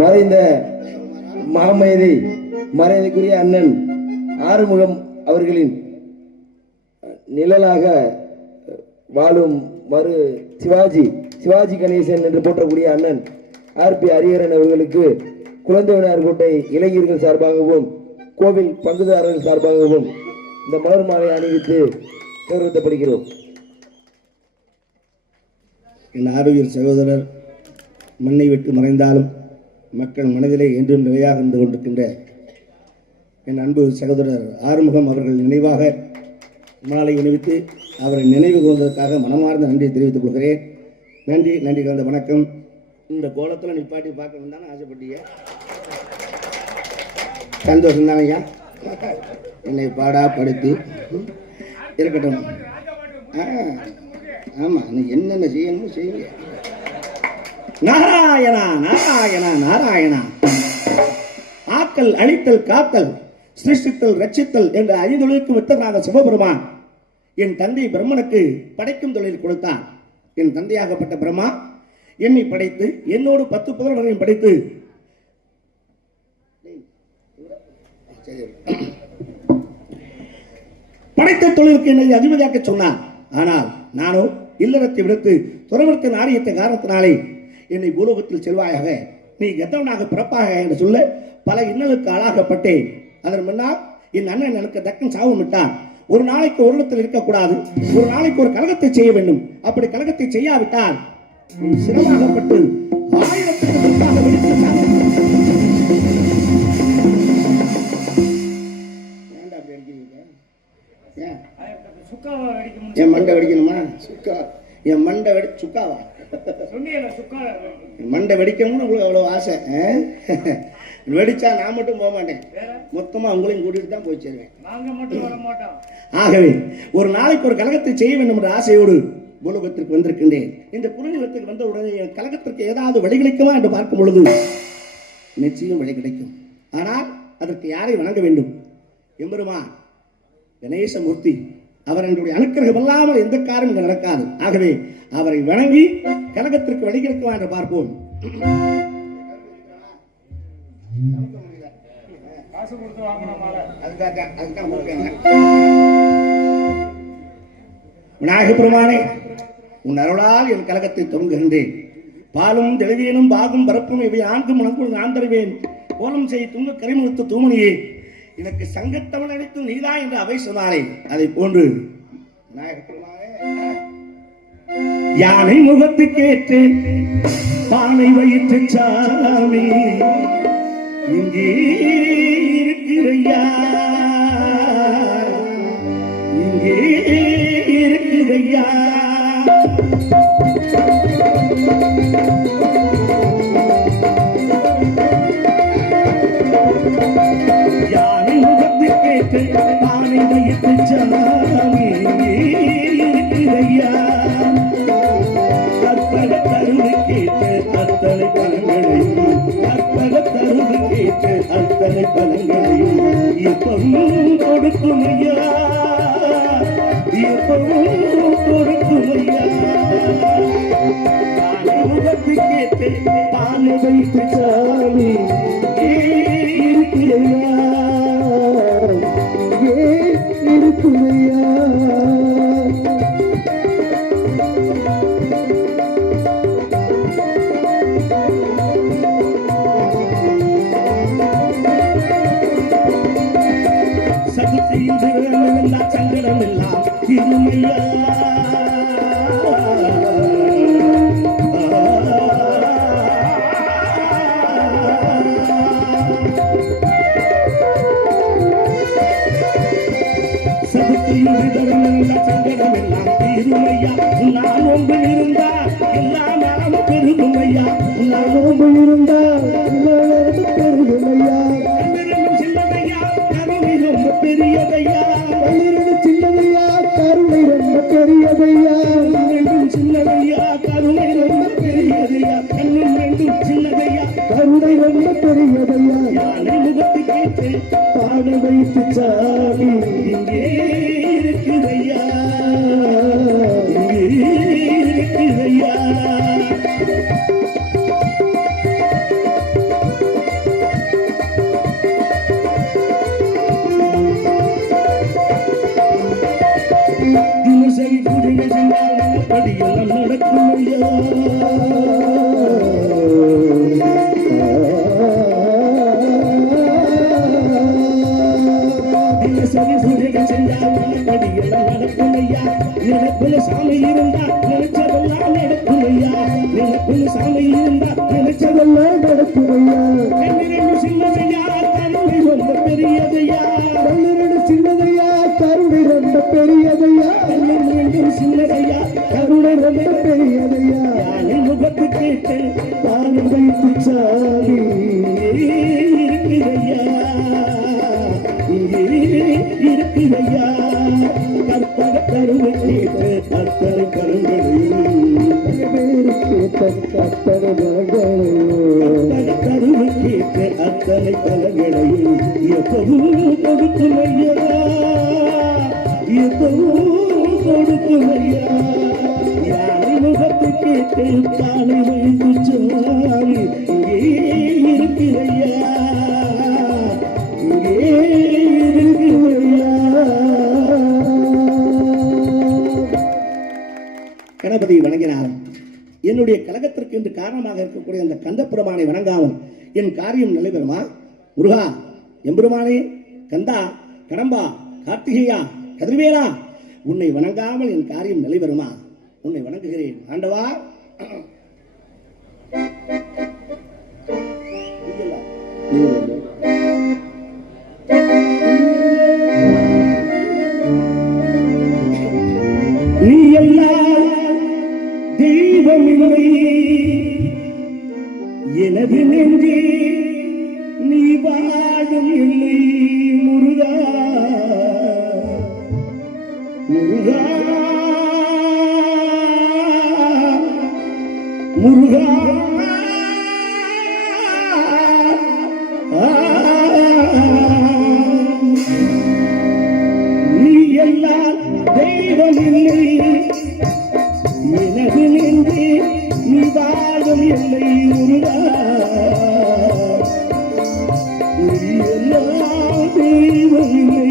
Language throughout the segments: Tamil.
மறைந்த மாமேதை மறைவுக்குரிய அண்ணன் ஆறுமுகம் அவர்களின் நிழலாக வாழும் மறு சிவாஜி கணேசன் என்று போற்றக்கூடிய அண்ணன் RP ஹரிஹரன் அவர்களுக்கு குழந்தைவினார் கோட்டை இளைஞர்கள் சார்பாகவும் கோவில் பங்குதாரர்கள் சார்பாகவும் இந்த மலர் மாலை அணிவித்து கௌரவிக்கப்படுகிறோம். என் ஆரோக்கிய சகோதரர் மண்ணை விட்டு மறைந்தாலும் மக்கள் மனதிலே என்றும் நிலையாக இருந்து கொண்டிருக்கின்ற என் அன்பு சகோதரர் ஆறுமுகம் அவர்கள் நினைவாக மாலை அணிவித்து அவரை நினைவு கூர்ந்ததற்காக மனமார்ந்த நன்றியை தெரிவித்துக் கொள்கிறேன். நன்றி கலந்த வணக்கம். இந்த கோலத்தில் நிப்பாட்டி பார்க்கணும் தானே ஆசைப்பட்டீங்க. சந்தோஷம் தானே ஐயா. என்னை பாடாப்படுத்தி இருக்கட்டும். ஆமாம், நீ என்னென்ன செய்யணுமோ செய்யுங்க. நாராயணா நாராயணா நாராயணா. ஆக்கல் அழித்தல் காத்தல் சிருஷ்டித்தல் ரட்சித்தல் என்ற ஐந்தொழிலுக்கு வித்தனாக சிவபெருமான் என் தந்தை பிரம்மனுக்கு படைக்கும் தொழில் கொடுத்தான். என் தந்தையாகப்பட்ட பிரம்மா என்னை படைத்து என்னோடு 10 புதல்வர்களையும் படைத்து படைத்த தொழிலுக்கு என்னை அதிபதியாக்க சொன்னார். ஆனால் நானோ இல்லறத்தை விடுத்து துறவரத்தை நாடியத்த காரணத்தினாலே என்னை பூலோகத்தில் செல்வாயாக, நீ கெத்தவனாக பிறப்பாக என்று சொல்ல பல இன்னலுக்கு ஆளாகப்பட்டேன். அதன் முன்னால் என் அண்ணன் எனக்கு தக்கன் சாபம் விட்டான். ஒரு நாளைக்கு ஒரு இடத்தில் இருக்கக்கூடாது, ஒரு நாளைக்கு ஒரு கழகத்தை செய்ய வேண்டும். அப்படி கழகத்தை செய்யாவிட்டால் சிரமாகப்பட்டு 1000க்கு முன்பாக வெடித்து என் மண்டை வெடிக்கணுமா? சுக்கா என் மண்டை சுக்காவா? மண்டை வெடிக்கணும்னு உங்களுக்கு அவ்வளவு ஆசை. வெடிச்சா நான் மட்டும் போக மாட்டேன், மொத்தமா உங்களையும் கூட்டிட்டு தான் போய் சேருவேன். ஆகவே ஒரு நாளைக்கு ஒரு கழகத்தை செய்ய வேண்டும் என்ற ஆசையோடு பூலோகத்திற்கு வந்திருக்கின்றேன். இந்த குறுநிலத்துக்கு வந்த உடனே என் கழகத்திற்கு ஏதாவது வழி கிடைக்குமா என்று பார்க்கும் பொழுது நிச்சயம் வழி கிடைக்கும். ஆனால் அதற்கு யாரை வணங்க வேண்டும்? எம்பெருமான் கணேசமூர்த்தி. அவர் என்னுடைய அனுக்கிரகம் இல்லாமல் எந்த காரியம் இங்கு நடக்காது. ஆகவே அவரை வணங்கி கழகத்திற்கு வழி கிடைக்குமா என்று பார்ப்போம். விநாயக பெருமானே, உன் அருளால் என் கழகத்தை துவங்குகின்றேன். பாலும் தெளிவியனும் பாகும் பரப்பும் இவை ஆண்டும் உனக்குள் நான் தருவேன். கோலம் செய் துங்க கரிமுகத்து தூமணியே, எனக்கு சங்கத்தவன் அனைத்தும் நீதா என்று அவை சொன்னாரே, அதை போன்று விநாயக பெருமானே, யானை முகத்துக்கேற்று பானை வயிற்று சாமி இங்கே இருக்கிறையா, இங்கே இருக்கிறையா. யானை முகத்து கேட்டு பானை வயிற்று சாமி இங்கே இருக்கிறையா. கற்பக தருவு கேட்டு அத்தனை பலங்களையும், கற்பக தருவு கேட்டு அத்தனை பலங்களையும் எப்பவும் கொடுக்குமையா, எப்பவும் கொடுக்குமையா. பானை முகத்து கேட்டு பானை வைத்து சாமி இருக்கிறையா, இருக்கிறையா. சங்கடம் எல்லாம் திருமையா, சங்கடம் எல்லாம் தீருமையா. நான் ஒன்று இருந்தா எல்லாம் நானும் பெருமையா, நான் ஒன்று இருந்தா பெருமையா. சின்னதையா கருணை ரொம்ப பெரியதையா, சின்னதையா கருணை ரொம்ப பெரியதையா, சின்னதையா கருணை ரொம்ப பெரியதையா, கண்ணும் ரெண்டும் சின்னதையா கருணை ரொம்ப பெரியதையா. யானை முகத்து கேட்டு பாட வைத்து சாமி இங்கே இருக்கிறையா, இங்கே இருக்கிறையா. தினசரி பூஜைகள் செஞ்சால் படியெல்லாம் நடக்குமையா, தினசரி பூஜைகள் செஞ்சால் படியெல்லாம் நடக்குமையா. நினைப்புல சாமி இருந்தா நினைச்சதெல்லாம் நடக்குமையா, நினைப்புல சாமி இருந்தா நினைச்சதெல்லாம் நடக்குமையா. கண்ணிரண்டு சின்னதையா கருணை ரொம்ப பெரியதையா, கண்ணிரண்டு சின்னதையா கருணை ரொம்ப பெரியதையா, கண்ணிரண்டு சின்னதையா கருணை ரொம்ப பெரியதையா. யானை முகத்து கேட்டு பானை வைத்து சாமி இருக்கிறையா, இங்கே இருக்கிறையா. கற்பக தருவு கேட்டு அத்தனை கருங்களையும், அத்தனை கருவு கேட்டு அத்தனை கலங்களையும் எப்பவும் கொடுக்குமையா, எப்பவும் கொடுக்குமையா. யானை முகத்து கேட்டு பானை வைத்து சாமி இங்கே இருக்கிறையா, இங்கே இருக்கிறையா. கணபதியை வணங்கினாலும் என்னுடைய கழகத்திற்கு என்று காரணமாக இருக்கக்கூடிய அந்த கந்தப்பெருமானை வணங்காமல் என் காரியம் நிலைபெறுமா? முருகா, எம்பெருமானே, கந்தா, கடம்பா, கார்த்திகேயா, கதிர்வேலா, உன்னை வணங்காமல் என் காரியம் நிலைபெறுமா? உன்னை வணங்குகிறேன் ஆண்டவா. நீ எல்லாம் தெய்வமில்லை எனது நெஞ்சே, நீ வாழும் இல்லை முருகா, முருகா, முருகா. நீ எல்லாம் தெய்வமில்லை எனது நெஞ்சே, நீ வாழும் இல்லை முருகா, நீ எல்லாம் தெய்வமில்லை.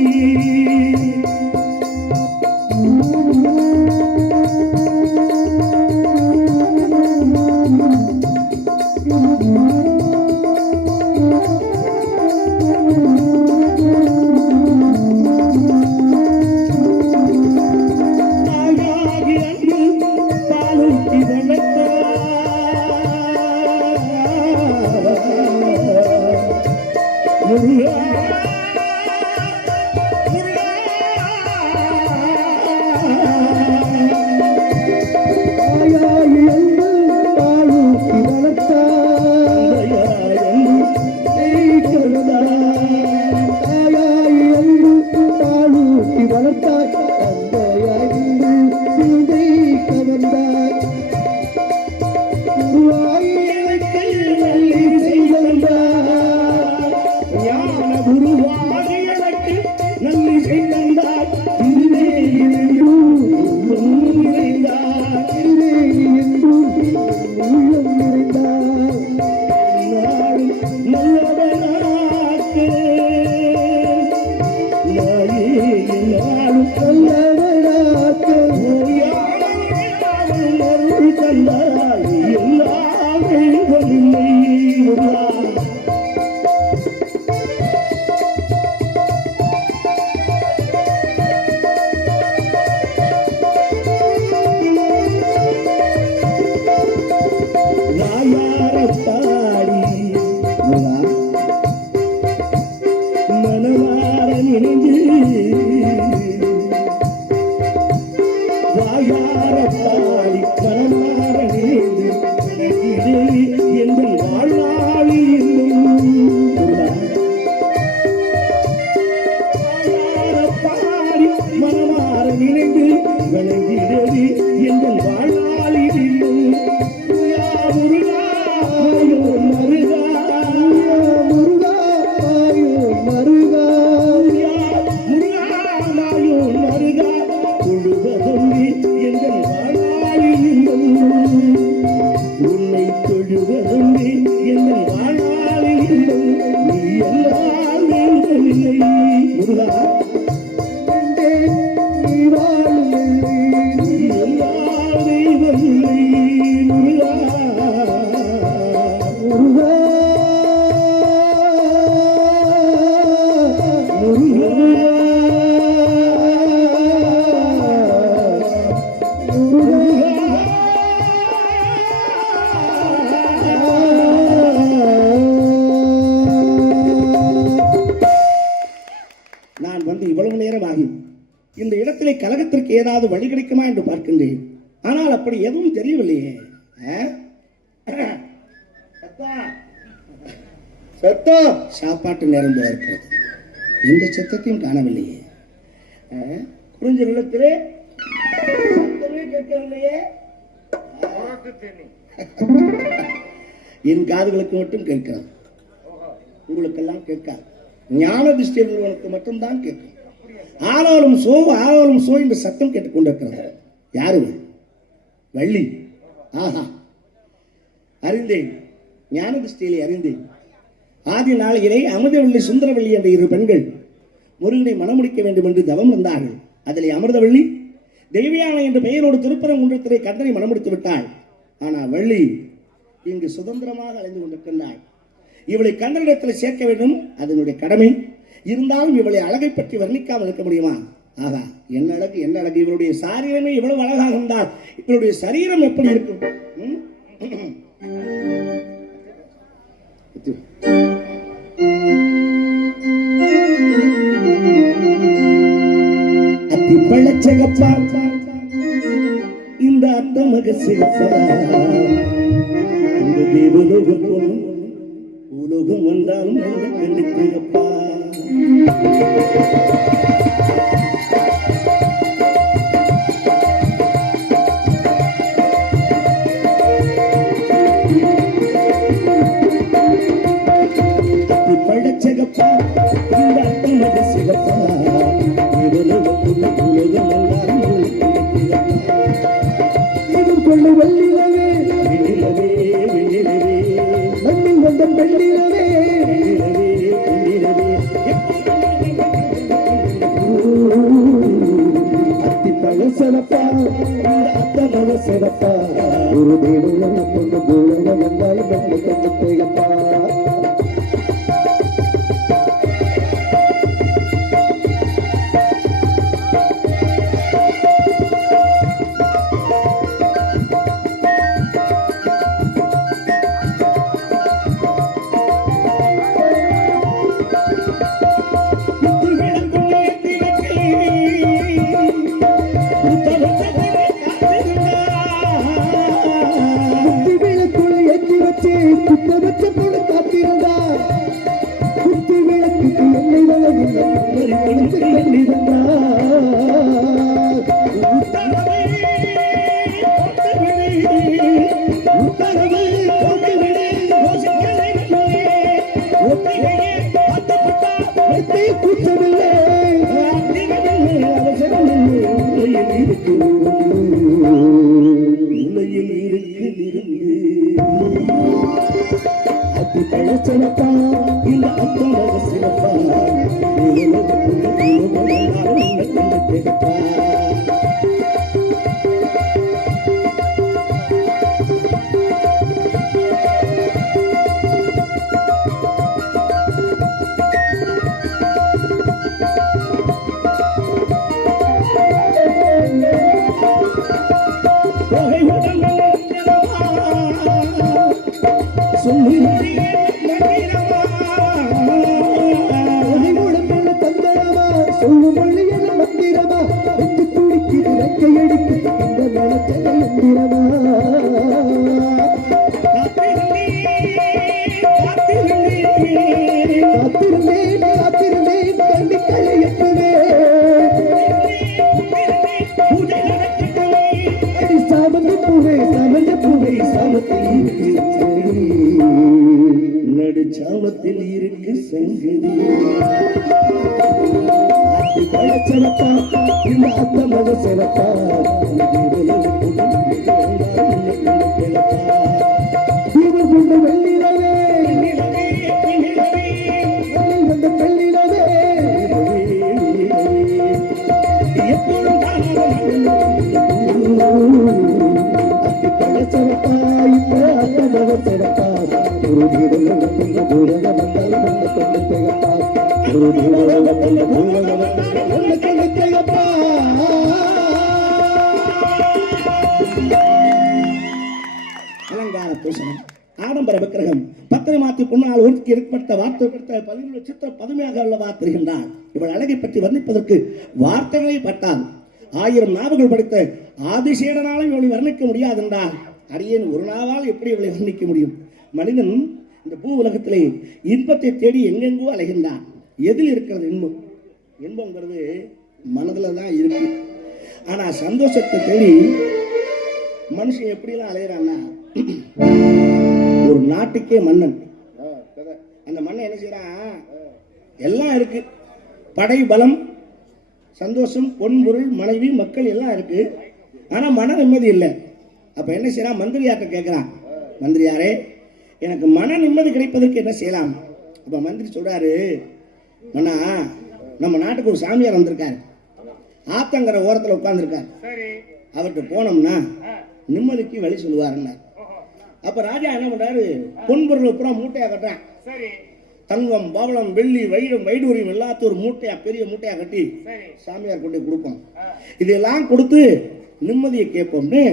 இந்த இடத்திலே கலகத்திற்கு ஏதாவது வழி கிடைக்குமா என்று பார்க்கின்றேன். ஆனால் அப்படி எதுவும் தெரியவில்லையே. சத்தம் சாப்பாட்டு நேரம் போல இருக்கிறது. எந்த சத்தத்தையும் காணவில்லையே. குறிஞ்ச நிலத்திலே சத்தமே கேட்கவில்லையே. என் காதுகளுக்கு மட்டும் கேட்கிறது, உங்களுக்கெல்லாம் கேட்காது. ஞான திருஷ்டி உள்ளவனுக்கு மட்டும்தான் கேட்கும். ஆளாலும் சோ என்று சத்தம் கேட்டுக்கொண்டிருக்கிறது. யாரு? வள்ளி. ஆஹா, அறிந்தேன், ஞான திருஷ்டியிலே அறிந்தேன். ஆதி நாளிலே அமிர்தவள்ளி சுந்தரவள்ளி என்ற இரு பெண்கள் முருகனை மணமுடிக்க வேண்டும் என்று தவம் இருந்தார்கள். அதிலே அமிர்தவள்ளி தெய்வயானை என்ற பெயரோடு திருப்பரங்குன்றத்திலே கந்தனை மனமுடித்து விட்டாள். ஆனால் வள்ளி இங்கு சுதந்திரமாக அலைந்து கொண்டிருக்கின்றாள். இவளை கந்தனிடத்தில் சேர்க்க வேண்டும், அதனுடைய கடமை. இருந்தாலும் இவளை அழகை பற்றி வர்ணிக்காமல் இருக்க முடியுமா? ஆகா, என்ன அழகு, என்ன அழகு! இவளுடைய சாரீரமே இவ்வளவு அழகாக இருந்தால் இவளுடைய சரீரம் எப்படி இருக்கும்? அத்தி பழச்சகப்பா இந்த அந்த மக சிவப்பா, இந்த தேவலோகம் போனும் உலோகம் வந்தாலும் கண்டிப்பா. பழச்சகப்பா இந்த அந்த மக சிவப்பா, தேவலோகம் போனும் உலோகம் வந்தாலும் கொள்ளு வல்லிலவே வெண்ணிலவே வெண்ணிலவே மண்ணில் வந்த பெண்ணிலவே வெண்ணிலவே அத்தி பழ சிவப்பா அத்த மழ சிவப்பா ஒரு தேவன கொண்டு பூலக வந்தாலும் கொண்டு கொண்டு தேகப்பா. நடுச்சாமத்தில் இருக்கு சங்கதி பழச்சவப்பா இந்த அத்த மக சிவப்பா கொண்டு வெள்ளிலவே வந்த பெள்ளிலவே எப்போதும் அத்தி பழச்சவப்பா இப்ப அத்த மக சிவப்பா அலங்கார பூசணம் ஆடம்பர விக்கிரகம் பத்திரை மாற்றி பொன்னால் ஒருத்தி ஏற்பட்ட வார்த்தை பதினொரு சித்திர பதுமையாக அல்லவா தெரிகின்றார். இவள் அழகை பற்றி வர்ணிப்பதற்கு வார்த்தைகளை பட்டால் 1000 நாவுகள் படித்த ஆதிசேடனாலும் இவளை வர்ணிக்க முடியாதென்றால் அரியன் ஒரு நாவால் எப்படி இவளை வர்ணிக்க முடியும்? மனிதன் இந்த பூ உலகத்திலே இன்பத்தை தேடி எங்கெங்கோ அலைகின்றான். எதில் இருக்கிறது இன்பம்? இன்பம்ங்கிறது மனதில் தான் இருக்கு. ஆனா சந்தோஷத்தை தேடி மனுஷன் எப்படிலாம் அலைகிறான்னா, ஒரு நாட்டுக்கே மன்னன், அந்த மன்னன் என்ன செய்யறான்? எல்லாம் இருக்கு, படை பலம் சந்தோஷம் பொன்பொருள் மனைவி மக்கள் எல்லாம் இருக்கு, ஆனா மன நிம்மதி இல்லை. அப்ப என்ன செய்யறான்? மந்திரியார்ட்ட கேட்கிறான், மந்திரியாரே எனக்கு மன நிம்மதி கிடைப்பதற்கு என்ன செய்யலாம்? அப்ப மந்திரி சொல்றாரு, மன்னா நம்ம நாட்டுக்கு ஒரு சாமியார் வந்திருக்காரு, ஆத்தங்கரை ஓரத்துல உட்கார்ந்துருக்கார். சரி. அவர்கிட்ட போனோம்னா நிம்மதிக்கு வழி சொல்லுவாருன்னார். அப்ப ராஜா என்ன பண்றாரு, பொன்பொருள் பூரா மூட்டையா கட்டுறான். சரி. தங்கம், பவளம், வெள்ளி, வைரம், வைடூரியம் எல்லாத்தையும் ஒரு மூட்டையா, பெரிய மூட்டையா கட்டி சாமியார் கொண்டு கொடுப்போம். இதெல்லாம் கொடுத்து நிம்மதியை கேட்போம்னு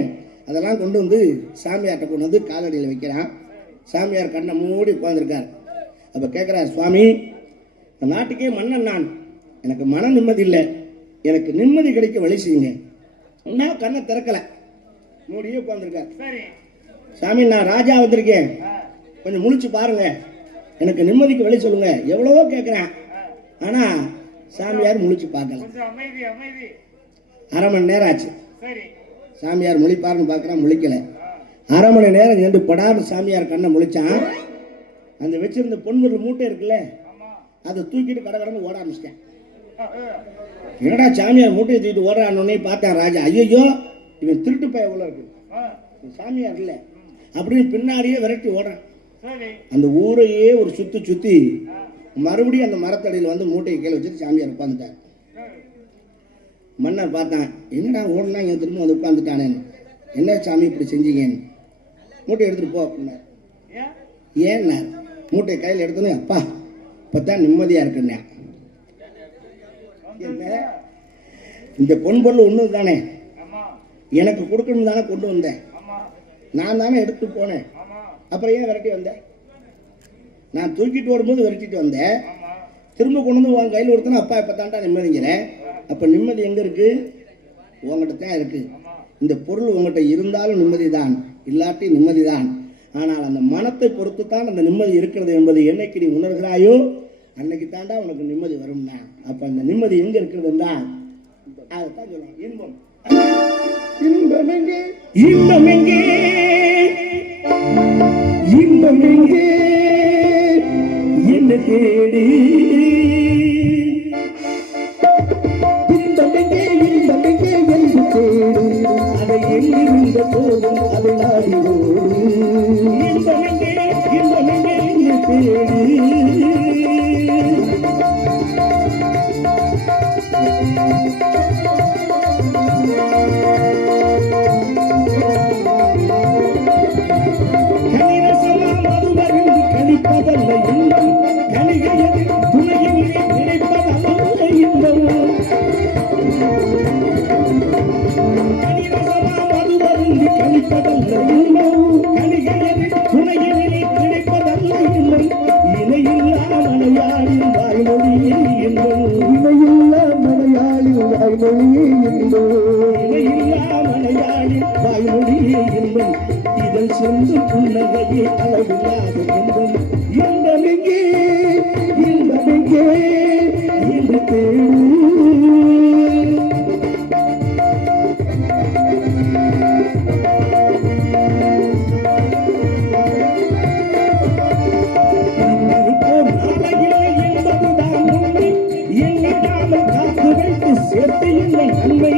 அதெல்லாம் கொண்டு வந்து சாமியார்ட்ட கொண்டு வந்து காலடியில் வைக்கிறான். சாமியார் கண்ணை மூடி உட்கார்ந்துருக்கார். அப்ப கேட்கிறார், சுவாமி, இந்த நாட்டுக்கே மன்னன் நான், எனக்கு மன நிம்மதி இல்லை, எனக்கு நிம்மதி கிடைக்க வழி செய்யுங்க. நான் கண்ணை திறக்கல, மூடியே உட்கார்ந்துருக்கார். சாமி, நான் ராஜா வந்திருக்கேன், கொஞ்சம் முழிச்சு பாருங்க, எனக்கு நிம்மதிக்கு வழி சொல்லுங்க. எவ்வளவோ கேட்கிறேன், ஆனா சாமியார் முழிச்சு பார்க்கல. அரை மணி நேரம் ஆச்சு. சாமியார் முழிப்பாருன்னு பார்க்கறான், முழிக்கல. அரை மணி நேரம் சென்று படாரு சாமியார் கண்ணை முழிச்சான். அந்த வச்சிருந்த பொன்பொருள் மூட்டை இருக்குல்ல, அதை தூக்கிட்டு கடகடன்னு ஓட ஆரம்பிச்சிட்டேன். என்னடா சாமியார் மூட்டையை தூக்கிட்டு ஓடுறான்னு பார்த்தேன் ராஜா. ஐயோ, இவன் திருட்டு பைய உள்ள இருக்கு, சாமியார் இல்லை அப்படின்னு பின்னாடியே விரட்டி ஓடுறான். அந்த ஊரையே ஒரு சுத்தி சுத்தி மறுபடியும் அந்த மரத்தடியில் வந்து மூட்டையை கீழே வச்சுட்டு சாமியார் உட்காந்துட்டார். மன்னர் பார்த்தான், என்னடா ஓடுனா இங்க திரும்ப வந்து உட்காந்துட்டானேன்னு. என்ன சாமி இப்படி செஞ்சீங்கன்னு. மூட்டை எடுத்துட்டு போ அப்படின்னார். ஏன்னா மூட்டை கையில் எடுத்தோன்னே, அப்பா இப்பதான் நிம்மதியா இருக்குண்ணே. இந்த பொன்பொருள் ஒண்ணு தானே, எனக்கு கொடுக்கணும் தானே கொண்டு வந்தேன், நான் தானே எடுத்து போனேன், அப்புறம் ஏன் விரட்டி வந்தேன்? நான் தூக்கிட்டு வரும்போது விரட்டிட்டு வந்தேன், திரும்ப கொண்டு வந்து உன் கையில் கொடுத்தனா, அப்பா இப்பதான்டா நிம்மதிங்கிறேன். அப்ப நிம்மதி எங்க இருக்கு? உங்ககிட்ட தான் இருக்கு. இந்த பொருள் உங்ககிட்ட இருந்தாலும் நிம்மதி தான், இல்லாட்டி நிம்மதி தான். ஆனால் அந்த மனத்தை பொறுத்து தான் அந்த நிம்மதி இருக்கிறது என்பதை என்னைக்கு நீ உணர்கிறாயோ அன்னைக்கு தாண்டா உனக்கு நிம்மதி வரும்னா. அப்ப அந்த நிம்மதி எங்க இருக்கிறதுன்னா அதைத்தான் சொல்லுவாங்க, இன்பம். இன்பம் எங்கே, இன்பம் எங்கே, இன்பம் எங்கே என்ன தேடி, இன்பம் எங்கே, இன்பம் எங்கே என்று தேடி, அதை எண்ணிருந்த போதும் அது நாடி ஓடி. இன்பம் எங்கே, இன்பம் எங்கே என்று தேடி. கணிப்பதல்ல இன்பம், கணிகையது துணையிலே நினைப்பதல்ல இன்பம். கனிரசமா மதுவருந்தி கணிப்பதல்ல இன்பம், கணிகையது துணையிலே நினைப்பதல்ல இன்பம். இணையில்லா மலையாளி வாய்மொழியே இன்பம், இணையில்லா மலையாளி வாய்மொழியே இன்பம், இணையில்லா மலையாளி வாய்மொழியே இன்பம். இதன் சொந்த புன்னகையே அளவில்லாத இன்பம். இன்பம் எங்கே, இன்பம் எங்கே என்று தேடு. என்பதுதான் உண்மை, எண்ணிடாமல் காத்து வைத்து சேர்த்து இல்லை நன்மை.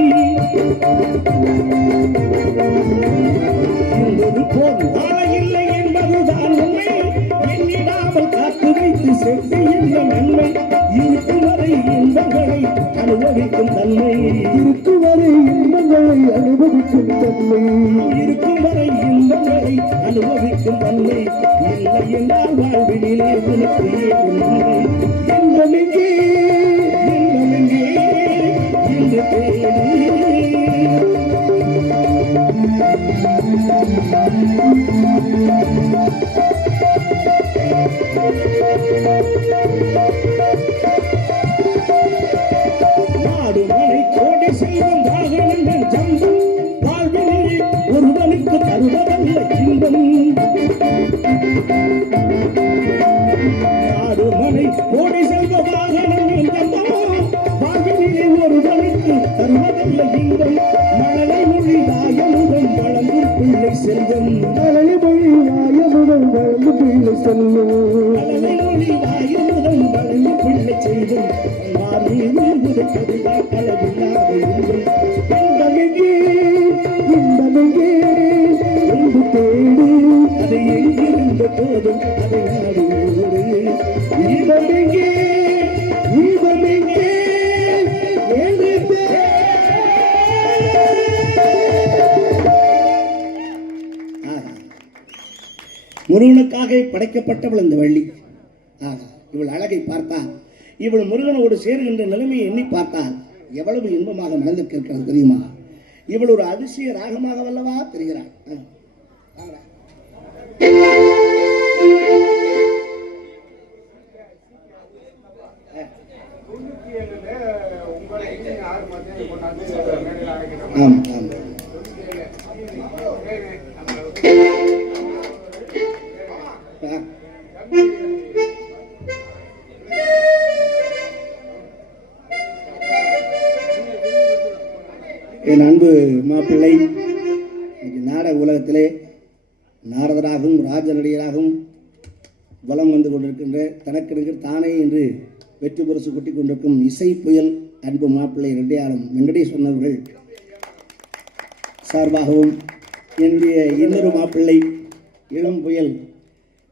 இல்லை என்பதுதான் உண்மை, எண்ணிடாமல் காத்து வைத்து சேர்த்து இல்லை நன்மை. இருக்கும் வரை இன்பங்களை அனுபவிக்கும் தன்மை, இருக்கும் வரை இன்பங்களை அனுபவிக்கும் தன்மை, இருக்கும் வரை இன்பங்களை அனுபவிக்கும் தன்மை. இல்லை என்றால் வாழ்வினிலே உனக்கு உண்மை. இன்பம் எங்கே, இன்பம் எங்கே என்று தேடி. நாடு மனை கோடி செல்வம் வாகனங்கள் ஜம்பம், வாழ்வினில் ஒருவனுக்கு தருவதல்ல இன்பம். நாடு மனை கோடி செல்வ வாகனங்கள் ஜம்பம், வாழ்வினில் ஒருவனுக்கு தருவதல்ல இன்பம். மழலை மொழி வாயமுதம் வழங்கும் பிள்ளை செல்வம், மழலை மொழி வாயமுதம் வழங்கும் பிள்ளை செல்வம், மழலை மொழி வாயமுதம் வழங்கும் பிள்ளை செல்வம். உதைப்பதுதான் அளவில்லாத இன்பம். இன்பம் எங்கே, இன்பம் எங்கே என்று தேடு, அதை எங்கிருந்த போதும் அதை நாடு ஓடு. இன்பம் எங்கே, இன்பம் எங்கே என்று தேடு. முருகனுக்காக படைக்கப்பட்டவள் இந்த வள்ளி. ஆகா, இவள் அழகை பார்த்தால், இவள் முருகனோடு சேருகின்ற நிலைமையை எண்ணி பார்த்தால் எவ்வளவு இன்பமாக மனதிற்கு இருக்கிறது தெரியுமா? இவள் ஒரு அதிசய ராகமாக வல்லவா தெரிகிறாள். ஆம் ஆம். என் அன்பு மாப்பிள்ளை இன்னைக்கு நாடக உலகத்திலே நாரதராகவும் ராஜநடிகராகவும் வலம் வந்து கொண்டிருக்கின்ற தனக்கு தானே என்று வெற்றி பரிசு கொட்டி கொண்டிருக்கும் இசை புயல் அன்பு மாப்பிள்ளை ரெட்டியாரம் வெங்கடேஸ்வரன் அவர்கள் சார்பாகவும், என்னுடைய இன்னொரு மாப்பிள்ளை இளம் புயல்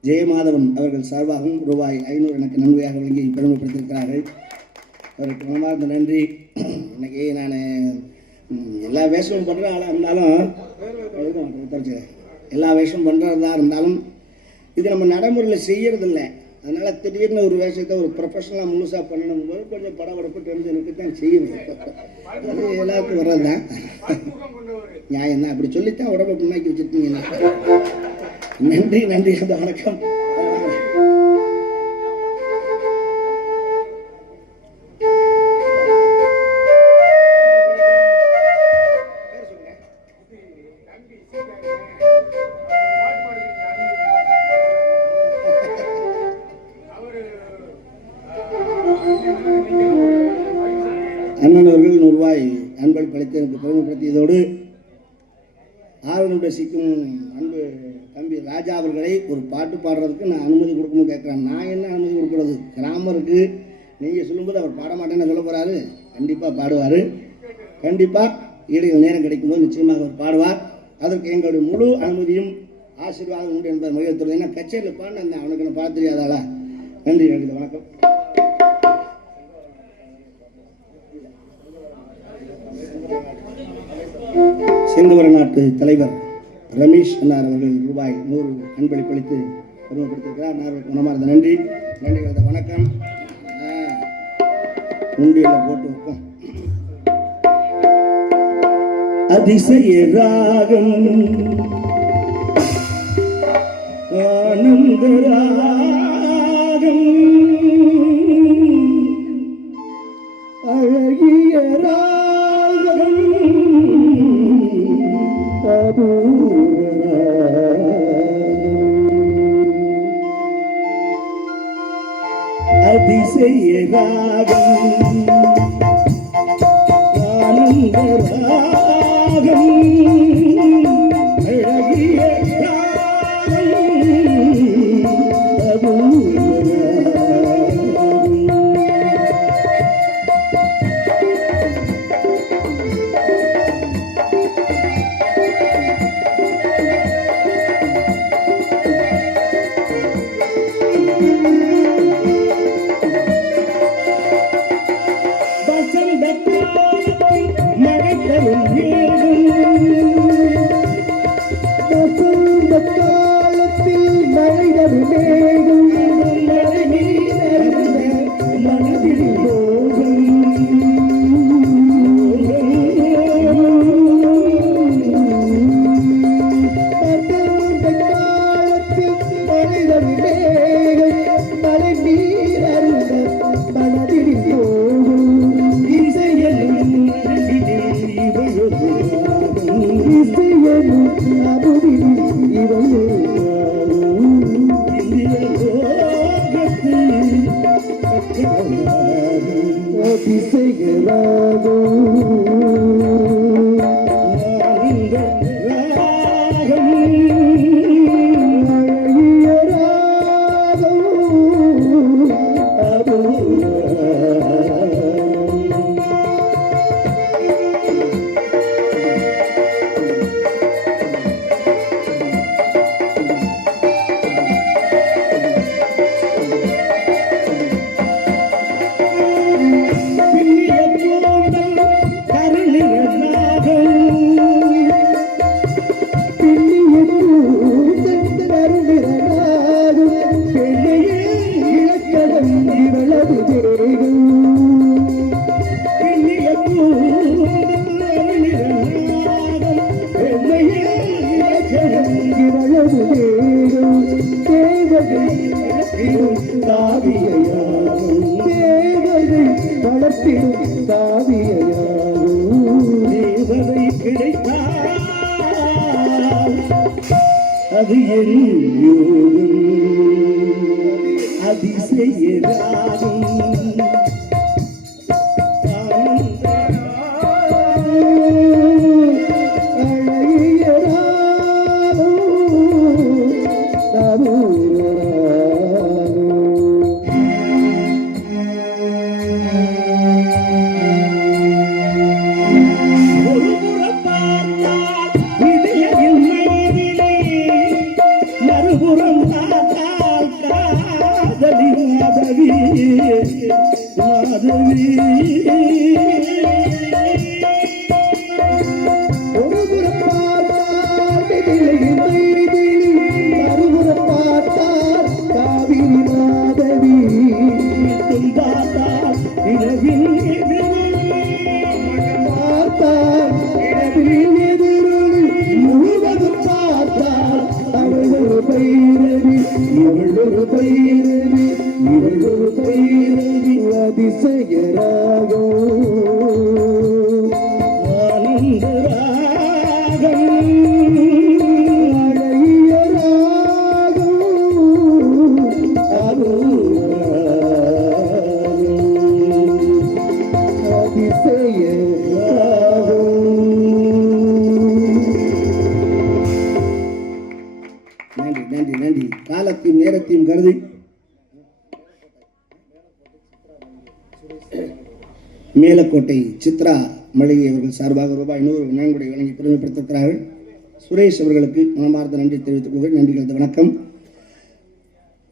ஜெயமாதவன் அவர்கள் சார்பாகவும் ரூபாய் 500 எனக்கு நன்மையாக வழங்கி பெருமைப்படுத்தியிருக்கிறார்கள். அவருக்கு மனமார்ந்த நன்றி. இன்னைக்கு நான் எல்லா வேஷமும் பண்ணுற ஆளாக இருந்தாலும், எல்லா வேஷமும் பண்ணுறதா இருந்தாலும் இது நம்ம நடைமுறையில் செய்யறதில்ல. அதனால் திடீர்னு ஒரு வேஷத்தை ஒரு ப்ரொஃபஷனலாக முழுசாக பண்ணணும் போது கொஞ்சம் படபடப்பு டென்ஷனுக்கு தான் செய்யணும். அது எல்லாருக்கும் வர்றது தான், நியாயம் தான். அப்படி சொல்லித்தான் உடம்பை பின்னாக்கி வச்சுருக்கீங்க. நன்றி நன்றி, அந்த வணக்கம். அண்ணன் அவர்கள் 100 ரூபாய் அன்பளிப்பு அளித்து எனக்கு பெருமைப்படுத்தியதோடு, ஆளுநருடைய சிக்கும் அன்பு தம்பி ராஜா அவர்களை ஒரு பாட்டு பாடுறதுக்கு நான் அனுமதி கொடுக்கணும்னு கேட்குறேன். நான் என்ன அனுமதி கொடுக்குறது? கிராமருக்கு நீங்கள் சொல்லும்போது அவர் பாட மாட்டேன்னு சொல்ல போகிறாரு. கண்டிப்பாக பாடுவார். கண்டிப்பாக இடையில் நேரம் கிடைக்கும்போது நிச்சயமாக அவர் பாடுவார். அதற்கு எங்களுடைய முழு அனுமதியும் ஆசீர்வாதம் உண்டு என்பதை மகிழ்த்துறது. ஏன்னா கச்சேரியில் பாடின அவனுக்கு நான் பாட தெரியாதாளா? நன்றி நன்றி, வணக்கம். சிங்கவர நாட்டு தலைவர் ரமேஷ் அண்ணார் அவர்கள் ரூபாய் 100 அன்பளிப்பு அளித்து பெருமைப்படுத்தியிருக்கிறார். அண்ணாருக்கு மனமார்ந்த நன்றி நன்றி, வணக்கம். உண்டியில் போட்டு வைப்போம். அதிசய ராகம் ஆனந்த ராகம் அழகிய ராகம் அதிசய ராகம் ஆனந்த ராகம் அழகிய இவளது தேகம் தேவதை தாவியாகும் தேவதை வளர்த்திடும் தாவியாகும் தேவதை கிடைத்தால் அது என் யோகம் அதிசயராகும் காலத்தையும் நேரத்தையும் கருதி மேலக்கோட்டை சித்ரா மளிகை அவர்கள் சார்பாக ரூபாய் 100 நன்கொடை வழங்கி பெருமைப்படுத்திருக்கிறார்கள். சுரேஷ் அவர்களுக்கு மனமார்ந்த நன்றி தெரிவித்துக் கொள்கிறேன். நன்றி கலந்த வணக்கம்.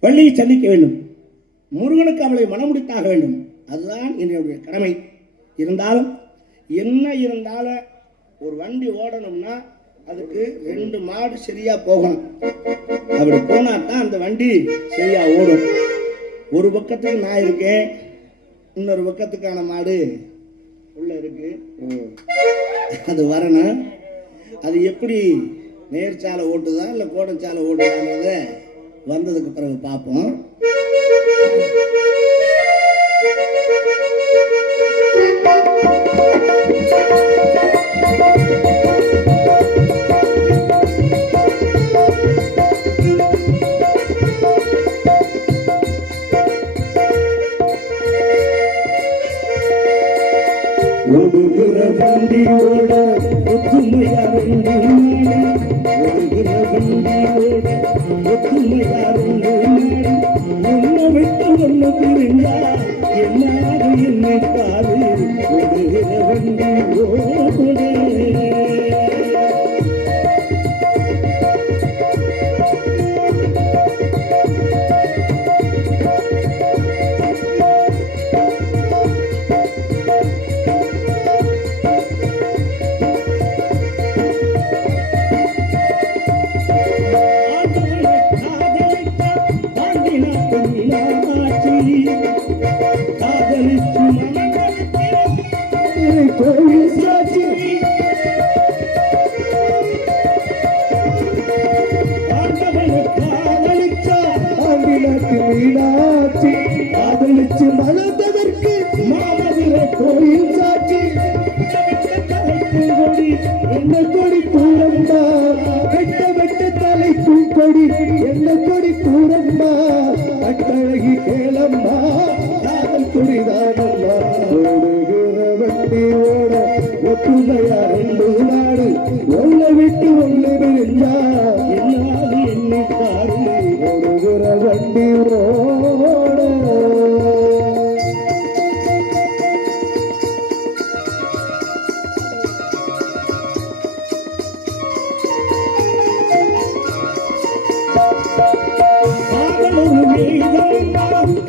பள்ளியை சந்திக்க வேண்டும், முருகனுக்கு அவளை மனமுடித்தாக வேண்டும், அதுதான் என்னுடைய கடமை. இருந்தாலும் என்ன இருந்தாலும் ஒரு வண்டி ஓடணும்னா அதுக்கு 2 மாடு சரியா போகணும். அப்படி போனா தான் அந்த வண்டி சரியா ஓடும். ஒரு பக்கத்துக்கு நான் இருக்கேன், இன்னொரு பக்கத்துக்கான மாடு உள்ள இருக்கு, அது வரணும். அது எப்படி நேர்ச்சாலை ஓட்டுதா இல்லை கோடச்சாலை ஓட்டுதாங்கிறத வந்ததுக்கு பிறகு பார்ப்போம். ஒடுகிற வண்டியோட ஒத்துமையாருங்க, ஒடுகிற வண்டியோட ஒத்துமையாருங்க, உன்னை விட்டு ஒன்று பிரிஞ்சா என்னாரு என்னை காது. ஒடுகிற வண்டியோட காதலிச்சு மலர்ந்ததற்கு மாமதுரை கோயில் சாட்சி. கொடி என்ன கொடி கூறம்மா, வெட்ட வெட்ட தலைக்கும் கொடி என்ன கொடி கூறம்மா, அட்டழகி கேளம்மா காதல் கொடிதானம்மா. ஓடுகிற வண்டியோட ஒத்துமையா 2 நாடு, ஒன்னை விட்டு ஒன்று விரிஞ்சா என்னாது என்னை பாரு. ஓடுகிற வண்டியோட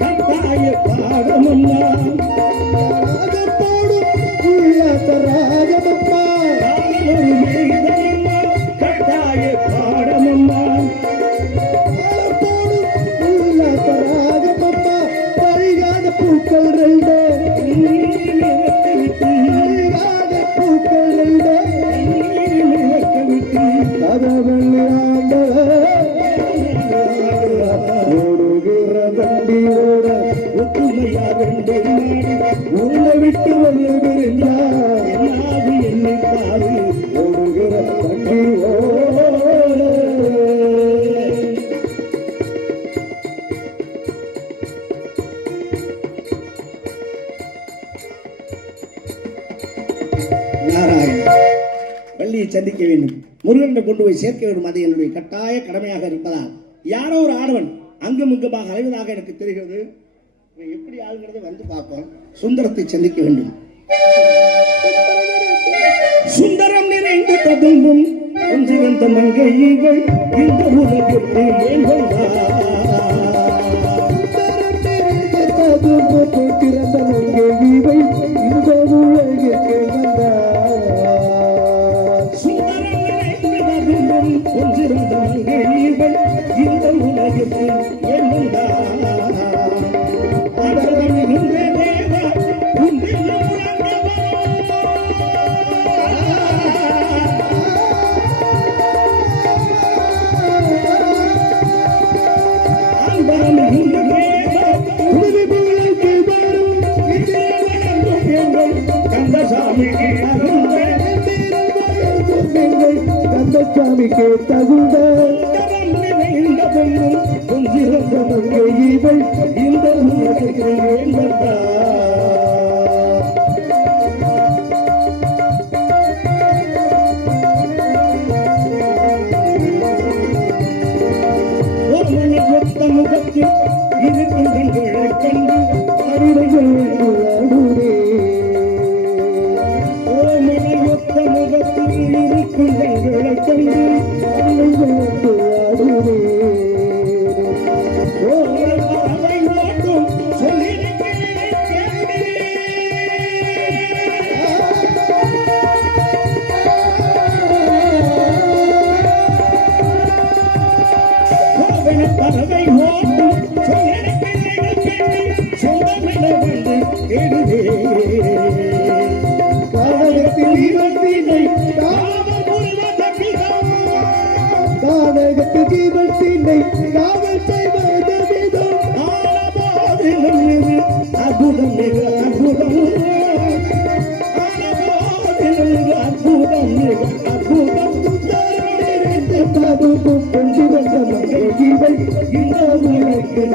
கட்டாய பாடமம்மா, ராகத்தோடும் உல்லாச ராகமம்மா, கட்டாய பாடமம்மா, உல்லாச ராகமம்மா. பரிகாத பூக்கள் 2, பரிகாத பூக்கள் 2, கதவெல்லாம் சந்திக்க வேண்டும், முருகனை கொண்டு போய் சேர்க்க வேண்டும். அது என்னுடைய கட்டாய கடமையாக இருப்பதால் யாரோ ஒரு ஆடவன் அங்கும் இங்குமாக அலைவதாக எனக்கு தெரிகிறது. எப்படி ஆளுங்கிறத வந்து பார்ப்போம். சுந்தரத்தை சந்திக்க வேண்டும். சுந்தரம் நிறைந்து ததும்பும் கொஞ்சிருந்த மங்கைகள் இந்த உலகத்தில் ஏன் போட்டிருந்த மங்கைகள் இந்த உலகத்தில் சுந்தரம் நிறைந்து ததும்பும் கொஞ்சிருந்த மங்கைகள் இந்த உலகத்தில் ஏன் கந்தசாமிக்கு தகுந்த கொஞ்சிருந்த மங்கைகள் இந்த உலகத்தில் ஏன் முகத்தில் இருக்கும் கண்களை கண்டு ஓமனையொத்த முகத்தில் இருக்கும் கண்களை கண்டு பறவை ஓட்டும் பறவை ஓட்டும் சொந்தமிட வந்து காதகத்தில் இவத்தினை காதகத்தில் ஜீவத்தினை காவல் செய்வது விதம் அற்புதம் மிக அற்புதம் அற்புதம் மிக அற்புதம் கொஞ்சிருந்த மங்கைகள் இந்த உலகில்